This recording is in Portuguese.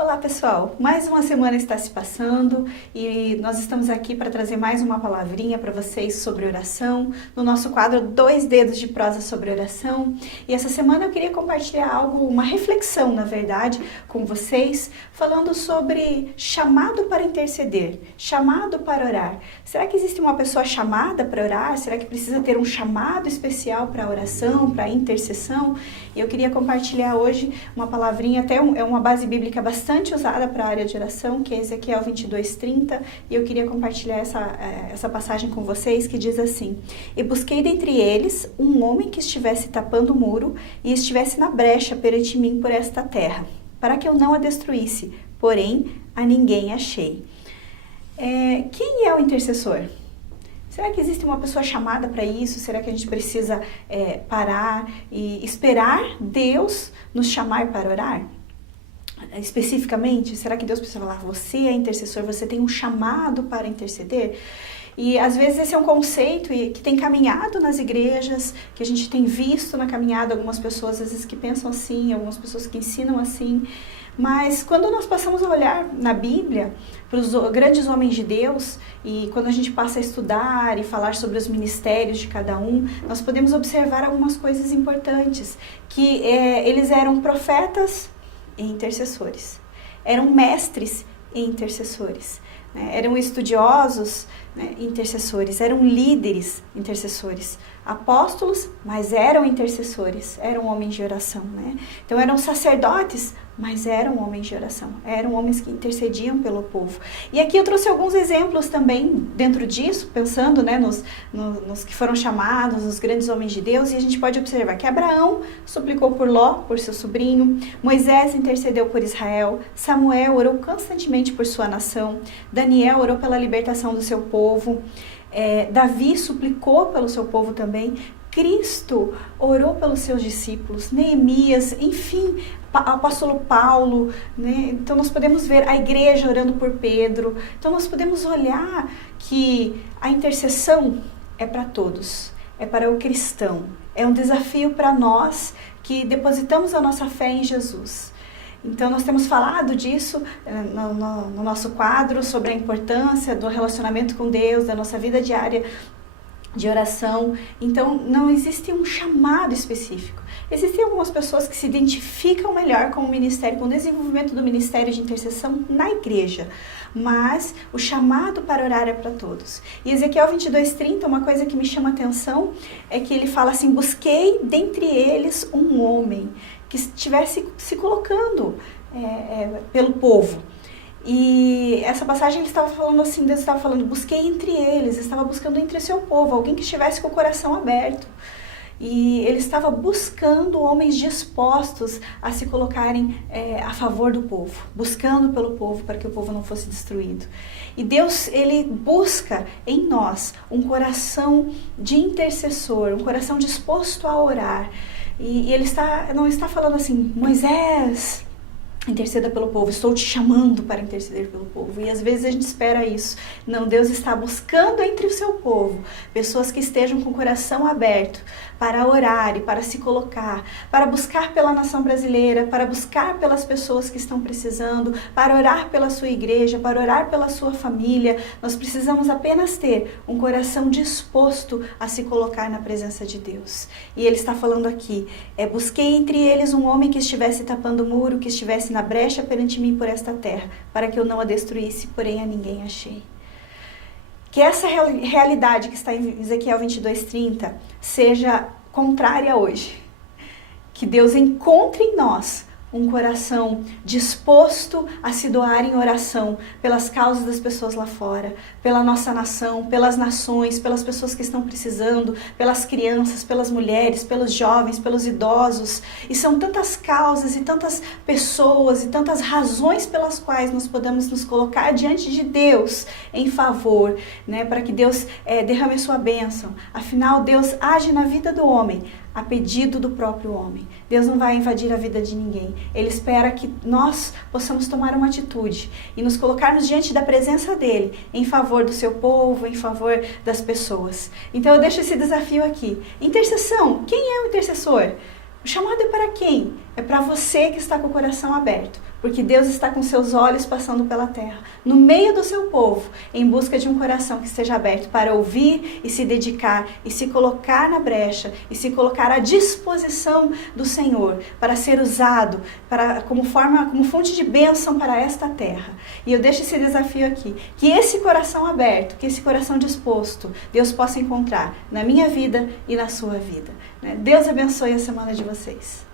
Olá pessoal, mais uma semana está se passando e nós estamos aqui para trazer mais uma palavrinha para vocês sobre oração, no nosso quadro 2 dedos de prosa sobre oração. E essa semana eu queria compartilhar algo, uma reflexão na verdade, com vocês, falando sobre chamado para interceder, chamado para orar. Será que existe uma pessoa chamada para orar? Será que precisa ter um chamado especial para oração, para intercessão? E eu queria compartilhar hoje uma palavrinha, até é uma base bíblica bastante usada para a área de oração, que é Ezequiel 22:30, e eu queria compartilhar essa passagem com vocês, que diz assim: E busquei dentre eles um homem que estivesse tapando o muro e estivesse na brecha perante mim por esta terra, para que eu não a destruísse, porém a ninguém achei. Quem é o intercessor? Será que existe uma pessoa chamada para isso? Será que a gente precisa parar e esperar Deus nos chamar para orar? Especificamente, será que Deus precisa falar, você é intercessor, você tem um chamado para interceder? E às vezes esse é um conceito que tem caminhado nas igrejas, que a gente tem visto na caminhada algumas pessoas às vezes que pensam assim, algumas pessoas que ensinam assim. Mas quando nós passamos a olhar na Bíblia para os grandes homens de Deus e quando a gente passa a estudar e falar sobre os ministérios de cada um, nós podemos observar algumas coisas importantes, que eles eram profetas e intercessores, eram mestres e intercessores, né? Eram estudiosos, né? Intercessores, eram líderes intercessores, apóstolos, mas eram intercessores, eram homens de oração, né? Então eram sacerdotes, mas eram homens de oração, eram homens que intercediam pelo povo. E aqui eu trouxe alguns exemplos também dentro disso, pensando, né, nos que foram chamados, os grandes homens de Deus, e a gente pode observar que Abraão suplicou por Ló, por seu sobrinho, Moisés intercedeu por Israel, Samuel orou constantemente por sua nação, Daniel orou pela libertação do seu povo, Davi suplicou pelo seu povo também, Cristo orou pelos seus discípulos, Neemias, enfim, apóstolo Paulo, né? Então nós podemos ver a igreja orando por Pedro. Então nós podemos olhar que a intercessão é para todos, é para o cristão, é um desafio para nós que depositamos a nossa fé em Jesus. Então nós temos falado disso no nosso quadro, sobre a importância do relacionamento com Deus, da nossa vida diária de oração. Então não existe um chamado específico. Existem algumas pessoas que se identificam melhor com o ministério, com o desenvolvimento do ministério de intercessão na igreja, mas o chamado para orar é para todos. E Ezequiel 22:30, uma coisa que me chama a atenção é que ele fala assim: busquei dentre eles um homem que estivesse se colocando pelo povo. E essa passagem ele estava falando assim, Deus estava falando, busquei entre eles, estava buscando entre o seu povo, alguém que estivesse com o coração aberto. E ele estava buscando homens dispostos a se colocarem a favor do povo, buscando pelo povo para que o povo não fosse destruído. E Deus, ele busca em nós um coração de intercessor, um coração disposto a orar. E ele não está falando assim, Moisés, interceda pelo povo, estou te chamando para interceder pelo povo. E às vezes a gente espera isso. Não, Deus está buscando entre o seu povo pessoas que estejam com o coração aberto para orar e para se colocar, para buscar pela nação brasileira, para buscar pelas pessoas que estão precisando, para orar pela sua igreja, para orar pela sua família. Nós precisamos apenas ter um coração disposto a se colocar na presença de Deus. E ele está falando aqui, busquei entre eles um homem que estivesse tapando o muro, que estivesse na brecha perante mim por esta terra, para que eu não a destruísse, porém a ninguém achei. Que essa realidade que está em Ezequiel 22:30 seja contrária hoje. Que Deus encontre em nós um coração disposto a se doar em oração pelas causas das pessoas lá fora, pela nossa nação, pelas nações, pelas pessoas que estão precisando, pelas crianças, pelas mulheres, pelos jovens, pelos idosos. E são tantas causas e tantas pessoas e tantas razões pelas quais nós podemos nos colocar diante de Deus em favor, né, para que Deus derrame a sua bênção. Afinal, Deus age na vida do homem a pedido do próprio homem. Deus não vai invadir a vida de ninguém. Ele espera que nós possamos tomar uma atitude e nos colocarmos diante da presença dele, em favor do seu povo, em favor das pessoas. Então eu deixo esse desafio aqui. Intercessão. Quem é o intercessor? O chamado é para quem? É para você que está com o coração aberto, Porque Deus está com seus olhos passando pela terra, no meio do seu povo, em busca de um coração que esteja aberto para ouvir e se dedicar e se colocar na brecha e se colocar à disposição do Senhor para ser usado como fonte de bênção para esta terra. E eu deixo esse desafio aqui, que esse coração aberto, que esse coração disposto, Deus possa encontrar na minha vida e na sua vida. Deus abençoe a semana de vocês.